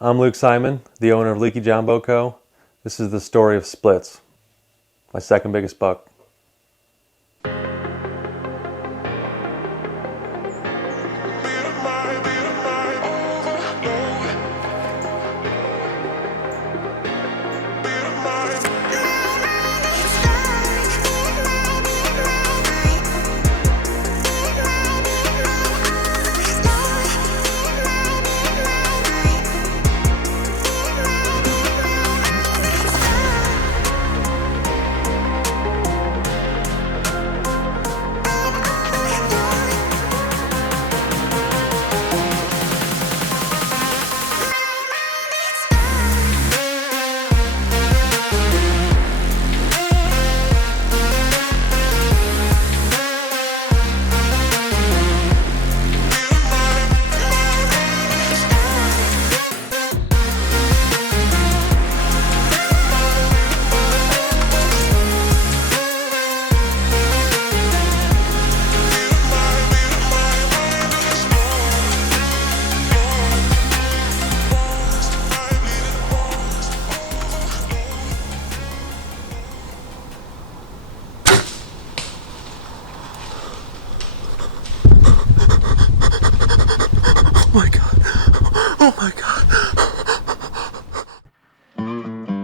I'm Luke Siman, the owner of Leaky Jumbo Co. This is the story of splits, my second biggest buck.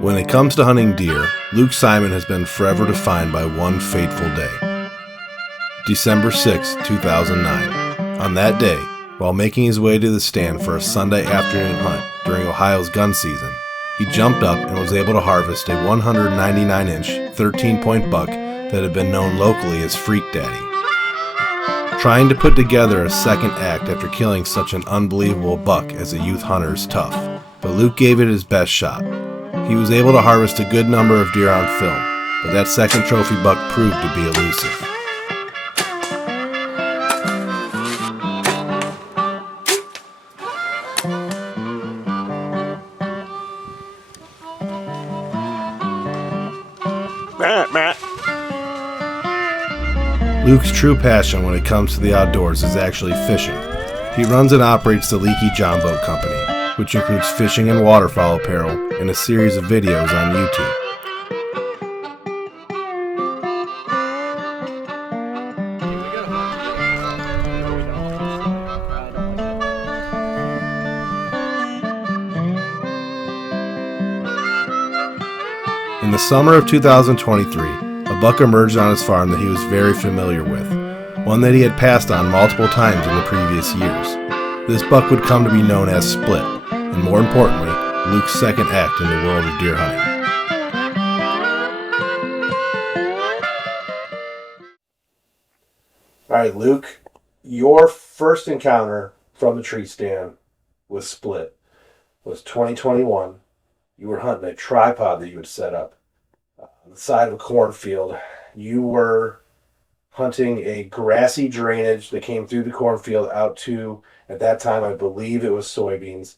When it comes to hunting deer, Luke Siman has been forever defined by one fateful day. December 6, 2009. On that day, while making his way to the stand for a Sunday afternoon hunt during Ohio's gun season, he jumped up and was able to harvest a 199-inch, 13-point buck that had been known locally as Freak Daddy. Trying to put together a second act after killing such an unbelievable buck as a youth hunter is tough, but Luke gave it his best shot. He was able to harvest a good number of deer on film, but that second trophy buck proved to be elusive. Luke's true passion when it comes to the outdoors is actually fishing. He runs and operates the Leaky Jumbo Company, which includes fishing and waterfowl apparel and a series of videos on YouTube. In the summer of 2023, a buck emerged on his farm that he was very familiar with, one that he had passed on multiple times in the previous years. This buck would come to be known as Split, and more importantly, Luke's second act in the world of deer hunting. All right, Luke, your first encounter from the tree stand with Split was 2021. You were hunting a tripod that you had set up on the side of a cornfield. You were hunting a grassy drainage that came through the cornfield out to, at that time, I believe it was soybeans.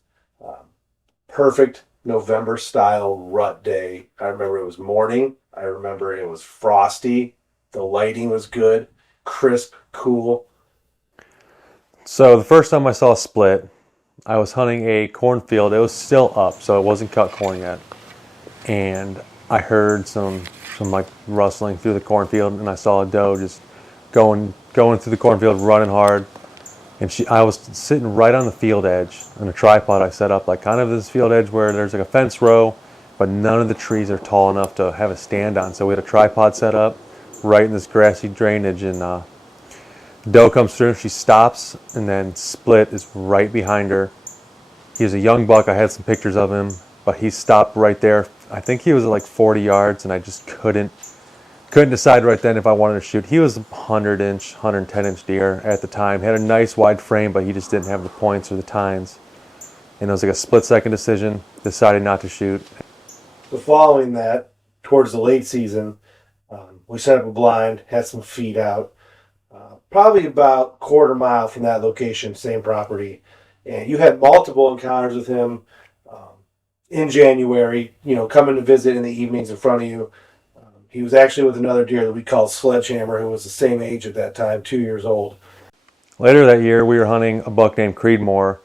Perfect November style rut day. I remember it was morning. I remember it was frosty. The lighting was good, crisp, cool. So the first time I saw a split, I was hunting a cornfield. It was still up, so it wasn't cut corn yet. And I heard some like rustling through the cornfield, and I saw a doe just going through the cornfield, running hard. And I was sitting right on the field edge on a tripod I set up, like kind of this field edge where there's like a fence row, but none of the trees are tall enough to have a stand on. So we had a tripod set up right in this grassy drainage, and doe comes through, she stops, and then Split is right behind her. He was a young buck. I had some pictures of him, but he stopped right there. I think he was at like 40 yards, and I just couldn't decide right then if I wanted to shoot. He was a 100-inch, 110-inch deer at the time. He had a nice wide frame, but he just didn't have the points or the tines. And it was like a split-second decision. Decided not to shoot. So following that, towards the late season, we set up a blind, had some feed out, probably about quarter mile from that location, same property. And you had multiple encounters with him in January, coming to visit in the evenings in front of you. He was actually with another deer that we called Sledgehammer, who was the same age at that time, 2 years old. Later that year, we were hunting a buck named Creedmoor,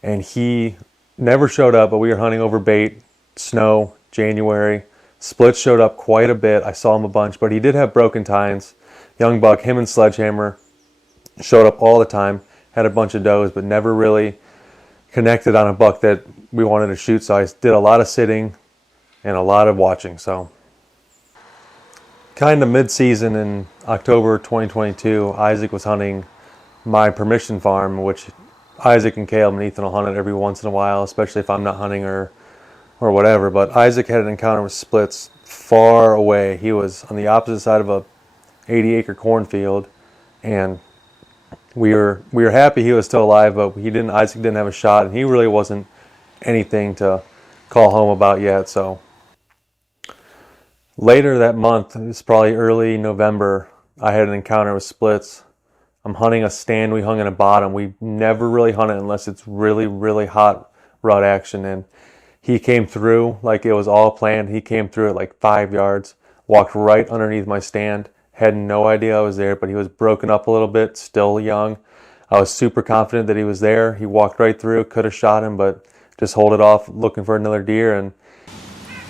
and he never showed up, but we were hunting over bait, snow, January. Splits showed up quite a bit. I saw him a bunch, but he did have broken tines. Young buck, him and Sledgehammer showed up all the time. Had a bunch of does, but never really connected on a buck that we wanted to shoot. So I did a lot of sitting and a lot of watching. So kind of mid-season in October 2022, Isaac was hunting my permission farm, which Isaac and Caleb and Ethan will hunt it every once in a while, especially if I'm not hunting or whatever. But Isaac had an encounter with splits far away. He was on the opposite side of a 80-acre cornfield, and we were happy he was still alive, but Isaac didn't have a shot, and he really wasn't anything to call home about yet. So later that month, it's probably early November, I had an encounter with splits. I'm hunting a stand we hung in a bottom. We never really hunt it unless it's really, really hot rut action. And he came through like it was all planned. He came through at like 5 yards, walked right underneath my stand. Had no idea I was there, but he was broken up a little bit, still young. I was super confident that he was there. He walked right through, could have shot him, but just hold it off looking for another deer. And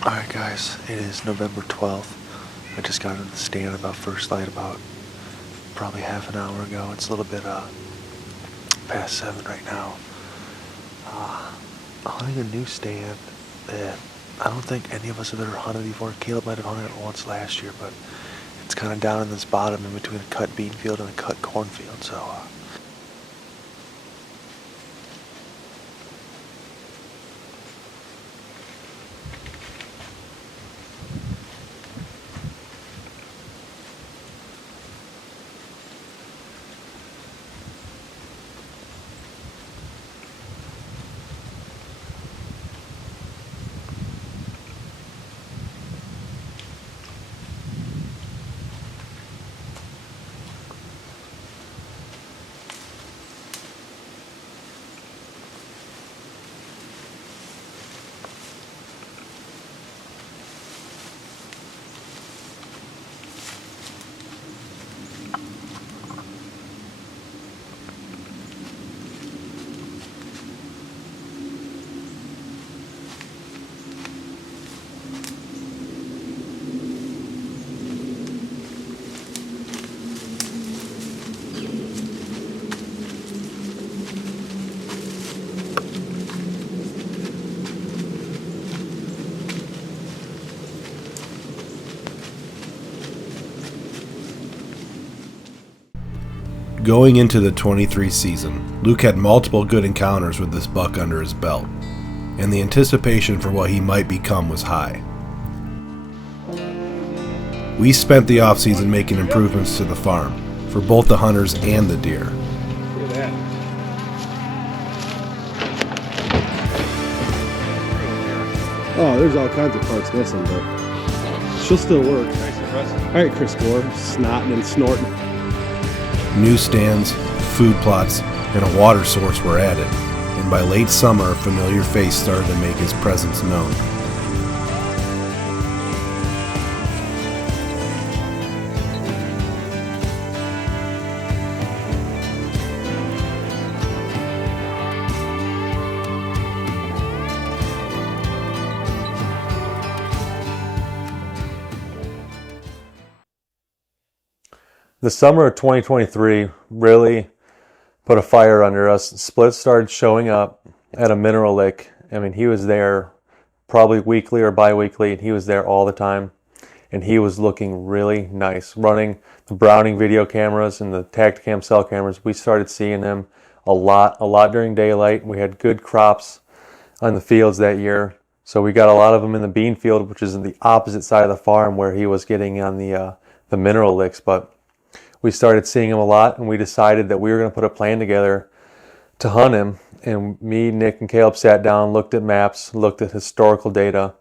all right, guys, it is November 12th. I just got into the stand about first light about probably half an hour ago. It's a little bit past 7 right now. Hunting a new stand that I don't think any of us have ever hunted before. Caleb might have hunted it once last year, but it's kind of down in this bottom in between a cut bean field and a cut cornfield. So Going into the 23 season, Luke had multiple good encounters with this buck under his belt, and the anticipation for what he might become was high. We spent the off-season making improvements to the farm for both the hunters and the deer. look at that. Oh, there's all kinds of parts missing, but she'll still work. Nice and impressive. All right, Chris Gore, snotting and snorting. New stands, food plots, and a water source were added, and by late summer a familiar face started to make his presence known. The summer of 2023 really put a fire under us. Splits started showing up at a mineral lick. I mean, he was there probably weekly or bi-weekly, and he was there all the time. And he was looking really nice. Running the Browning video cameras and the Tacticam cell cameras, we started seeing him a lot during daylight. We had good crops on the fields that year. So we got a lot of them in the bean field, which is in the opposite side of the farm where he was getting on the mineral licks. But we started seeing him a lot, and we decided that we were going to put a plan together to hunt him. And me, Nick, and Caleb sat down, looked at maps, looked at historical data,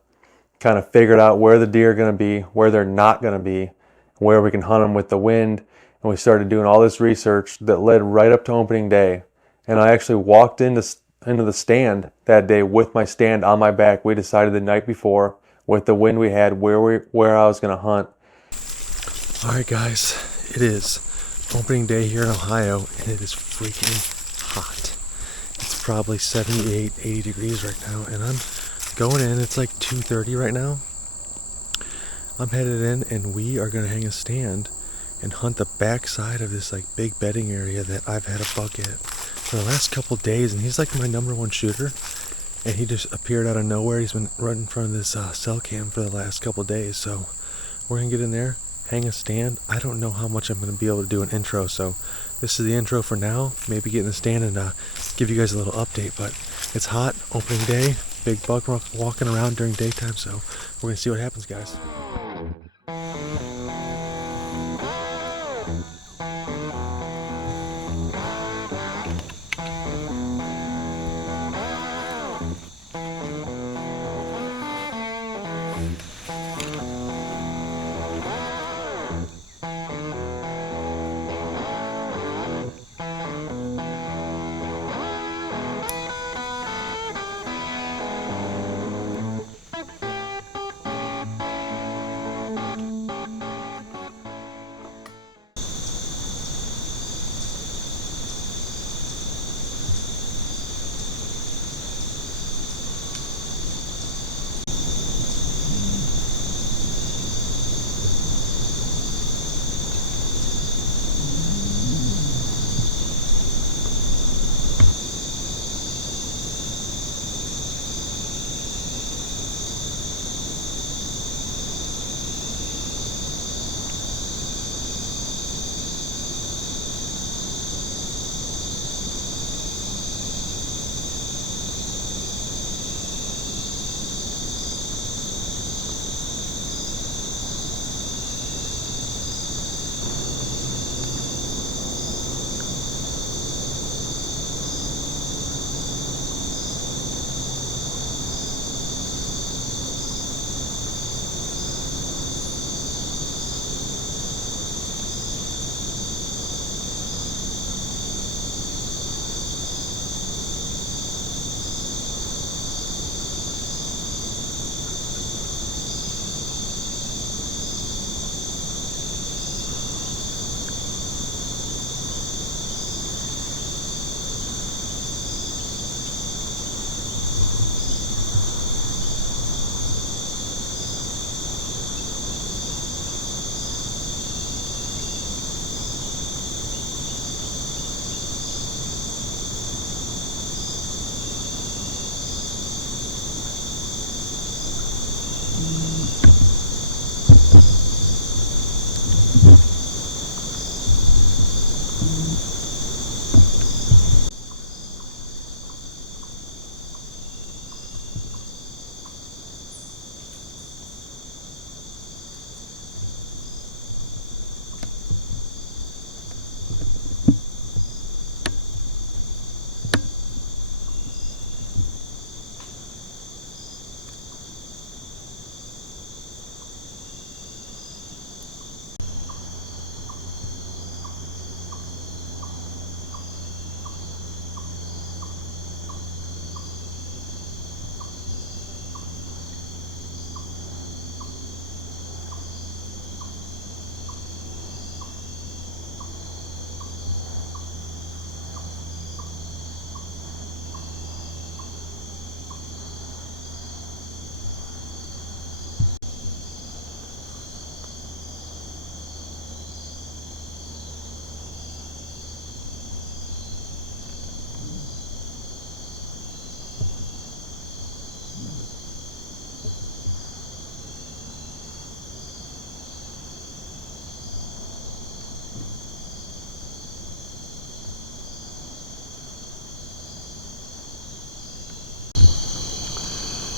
kind of figured out where the deer are going to be, where they're not going to be, where we can hunt them with the wind. And we started doing all this research that led right up to opening day. And I actually walked into the stand that day with my stand on my back. We decided the night before, with the wind we had, where I was going to hunt. all right, guys. It is opening day here in Ohio, and it is freaking hot. It's probably 78, 80 degrees right now, and I'm going in. It's like 2:30 right now. I'm headed in, and we are going to hang a stand and hunt the back side of this like big bedding area that I've had a buck at for the last couple days, and he's like my number one shooter, and he just appeared out of nowhere. He's been right in front of this cell cam for the last couple days, so we're going to get in there, hang a stand. I don't know how much I'm going to be able to do an intro, so this is the intro for now. Maybe get in the stand and give you guys a little update, but it's hot, opening day, big buck walking around during daytime, so we're going to see what happens, guys.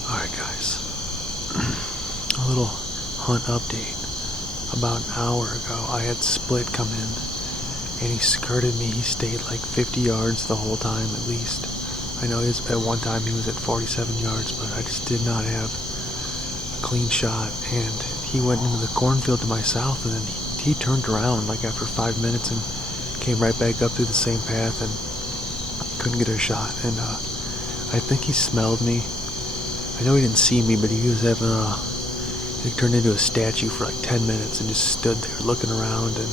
Alright guys, a little hunt update. About an hour ago I had Split come in and he skirted me. He stayed like 50 yards the whole time at least. I know at one time he was at 47 yards, but I just did not have a clean shot, and he went into the cornfield to my south, and then he turned around like after 5 minutes and came right back up through the same path and couldn't get a shot. And I think he smelled me. I know he didn't see me, but he was having he turned into a statue for like 10 minutes and just stood there looking around. And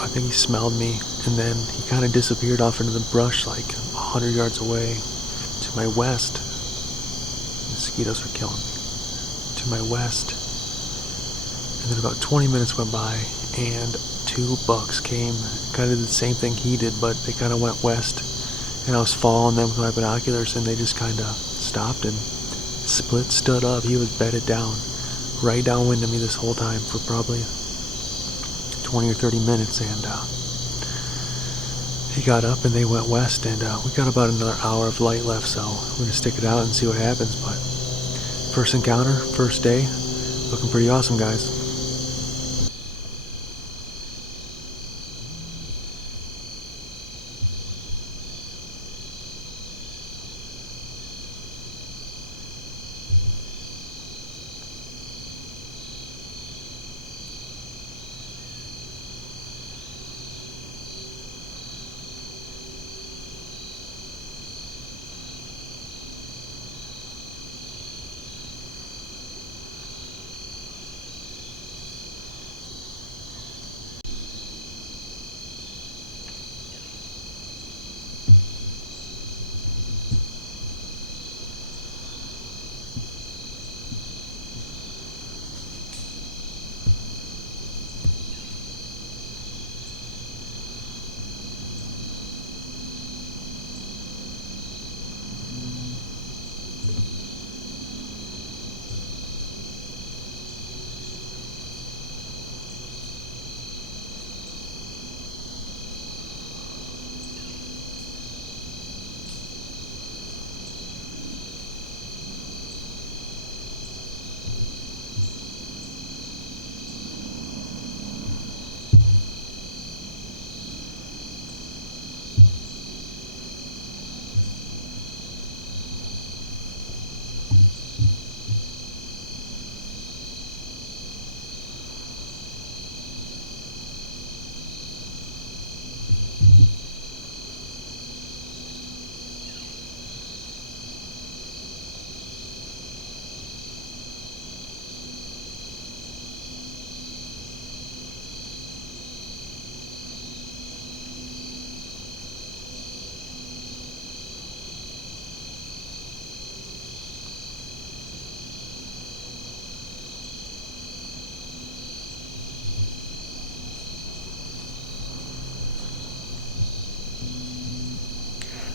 I think he smelled me, and then he kind of disappeared off into the brush like 100 yards away to my west. Mosquitoes are killing me. To my west. And then about 20 minutes went by, and 2 bucks came, kind of did the same thing he did, but they kind of went west. And I was following them with my binoculars, and they just kind of stopped, and Split stood up. He was bedded down, right downwind of me this whole time for probably 20 or 30 minutes, and he got up and they went west, and we got about another hour of light left, so we're gonna stick it out and see what happens. But first encounter, first day, looking pretty awesome, guys.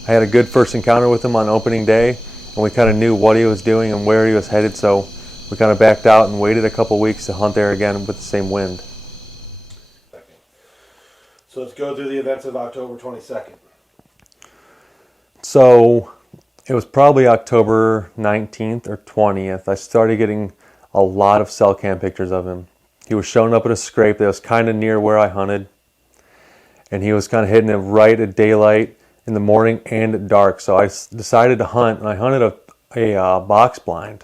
I had a good first encounter with him on opening day, and we kind of knew what he was doing and where he was headed, so we kind of backed out and waited a couple weeks to hunt there again with the same wind. So let's go through the events of October 22nd. So it was probably October 19th or 20th. I started getting a lot of cell cam pictures of him. He was showing up at a scrape that was kind of near where I hunted, and he was kind of hitting it right at daylight, in the morning, and at dark. So I decided to hunt, and I hunted a box blind.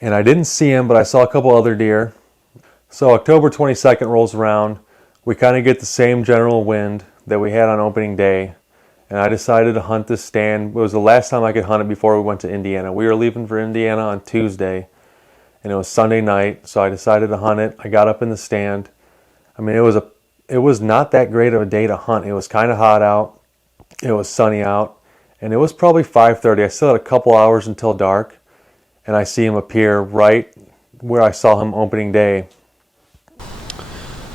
And I didn't see him, but I saw a couple other deer. So October 22nd rolls around. We kind of get the same general wind that we had on opening day. And I decided to hunt this stand. It was the last time I could hunt it before we went to Indiana. We were leaving for Indiana on Tuesday, and it was Sunday night. So I decided to hunt it. I got up in the stand. I mean, it was not that great of a day to hunt. It was kind of hot out. It was sunny out, and it was probably 5:30. I still had a couple hours until dark, and I see him appear right where I saw him opening day.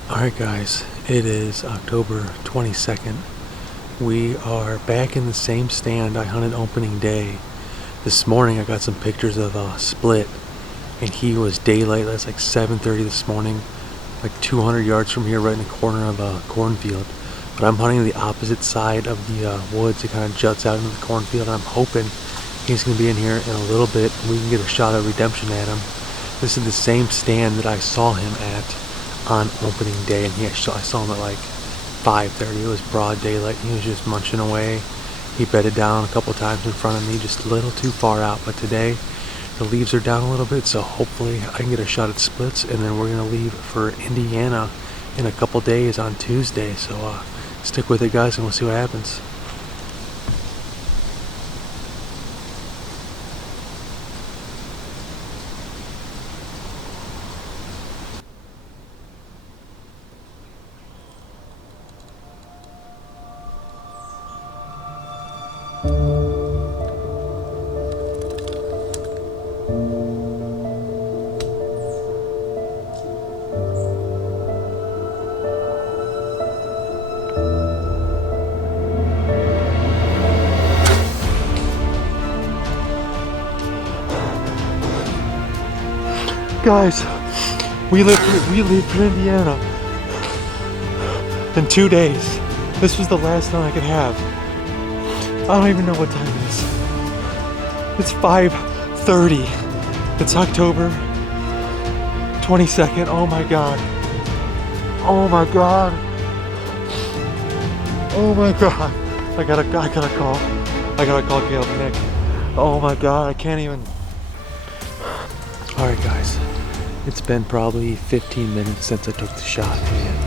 Alright guys, it is October 22nd. We are back in the same stand I hunted opening day. This morning I got some pictures of Split, and he was daylight. That's like 7:30 this morning, like 200 yards from here, right in the corner of a cornfield. But I'm hunting the opposite side of the woods. It kind of juts out into the cornfield, and I'm hoping he's going to be in here in a little bit and we can get a shot of redemption at him. This is the same stand that I saw him at on opening day, and I saw him at like 5:30. It was broad daylight. He was just munching away. He bedded down a couple times in front of me, just a little too far out. But today the leaves are down a little bit, so hopefully I can get a shot at Splits, and then we're going to leave for Indiana in a couple days on Tuesday. So stick with it, guys, and we'll see what happens. Guys, we leave for Indiana in 2 days. This was the last time I could have. I don't even know what time it is. It's 5:30. It's October 22nd. Oh my God. Oh my God. Oh my God. I gotta call Caleb and Nick. Oh my God, I can't even. All right, guys. It's been probably 15 minutes since I took the shot, and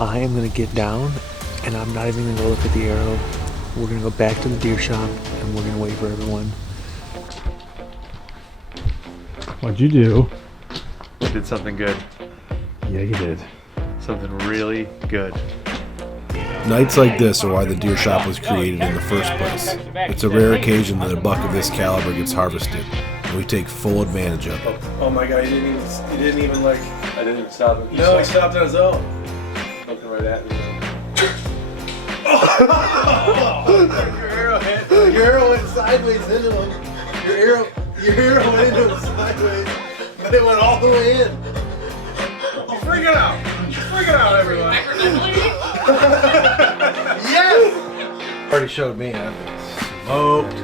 I am gonna get down, and I'm not even gonna go look at the arrow. We're gonna go back to the deer shop, and we're gonna wait for everyone. What'd you do? I did something good. Yeah, you did. Something really good. Nights like this are why the deer shop was created in the first place. It's a rare occasion that a buck of this caliber gets harvested, and we take full advantage of it. Oh my God, he didn't even like. I didn't even stop it. No, he stopped on his own. Looking right at me. Your arrow went sideways into him. Your arrow went into him sideways, but it went all the way in. He's freaking out. He's freaking out, everyone. Yes! Already showed me. Smoked.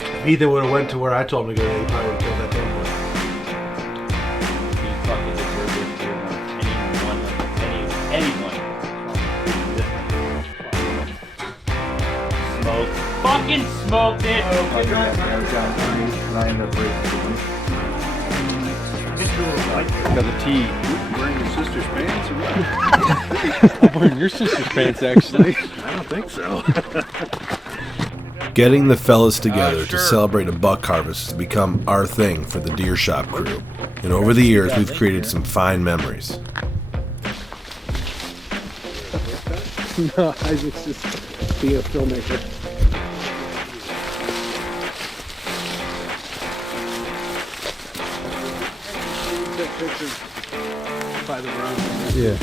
If Ethan would have went to where I told him to go, he probably would have killed that thing. He fucking deserved it anyone. Smoked. Fucking smoked it! Got the tea. Wearing your sister's pants or what? I'm wearing your sister's pants, actually. I don't think so. Getting the fellas together to celebrate a buck harvest has become our thing for the deer shop crew. And over the years, we've created some fine memories. No, Isaac's just being a filmmaker. By the road. Yeah.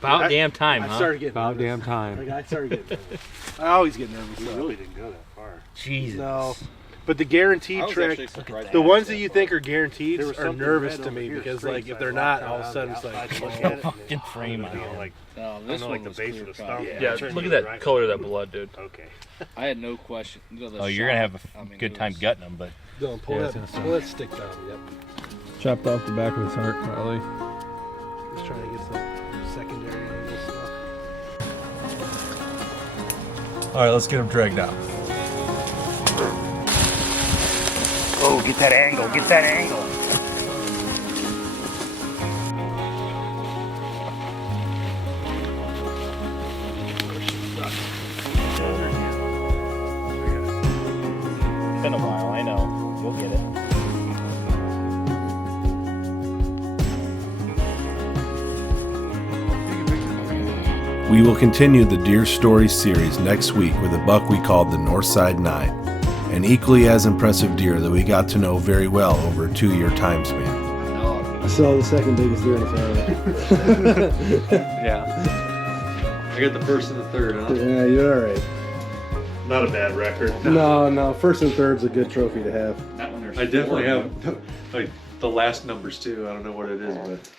About damn time, I huh? started getting About nervous. damn time. Like, I started getting nervous. I always get nervous. We really didn't go that far. Jesus. No. But the guaranteed track, the ones that you think are guaranteed There was are something nervous red to over me here, because, straight, like, so if I they're walked not, all of a around sudden the it's like, outside, look look at it. Fucking frame on You know, it. like, No, I this know, one like the was base clear of the cut. stump. Yeah, Turn look you at that right. color of that blood, dude. Okay. I had no question. You know, the Oh, you're gonna shot, have a I mean, good it time was- gutting them, but Don't pull Yeah, that, it's pull that stick down. Yep. Chopped off the back of his heart, probably. Just trying to get some secondary angle stuff. All right, let's get him dragged out. oh, get that angle, get that angle. It's been a while, I know. You'll get it. We will continue the Deer Story series next week with a buck we called the Northside 9, an equally as impressive deer that we got to know very well over a 2-year time span. I saw the second biggest deer in the family. Yeah. I got the first and the third, huh? Yeah, you're all right. Not a bad record. No, first and third's a good trophy to have. I definitely have like the last numbers too. I don't know what it is, but